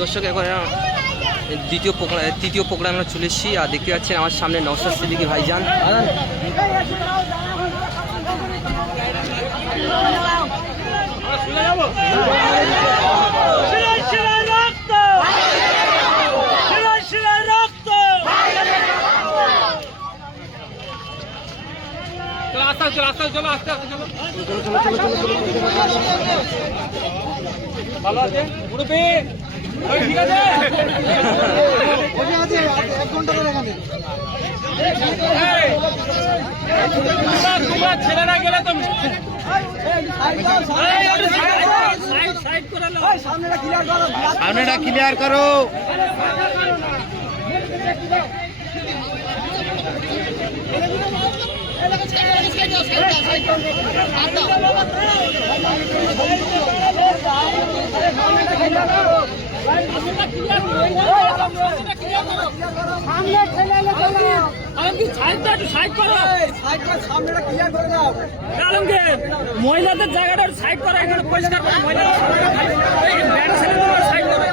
দর্শক, এখন দ্বিতীয় প্রোগ্রাম তৃতীয় প্রোগ্রামে আমরা চলে এসেছি। আর দেখতে পাচ্ছেন আমার সামনে নওসাদ সিদ্দিকি ভাইজান। চলো আস্তে আস্তে চলো, আস্তে আস্তে, চলো, আস্তে আস্তে, চলো। ভালো আছে? ওই ঠিক আছে? এই, তোমরা তোমরা ছেলেরা গেলে তো সামনেটা ক্লিয়ার করো। আলমগীর মহিলাদের জায়গাটা সাইড করা এখানে পরিষ্কার করে মহিলাদের সাইড করা।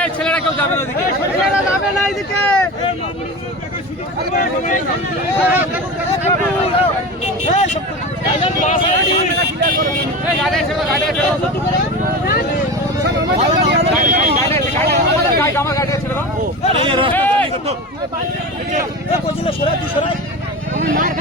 এই ছেলেরা কেউ যাবে না ওদিকে। এই গাড়ি ছেড়ে দাও। গাড়ি, গাড়ি, গাড়ি আছে, গাড়ি, আমাদের গাড়ি, আমার গাড়ি ছেড়ে দাও। এই,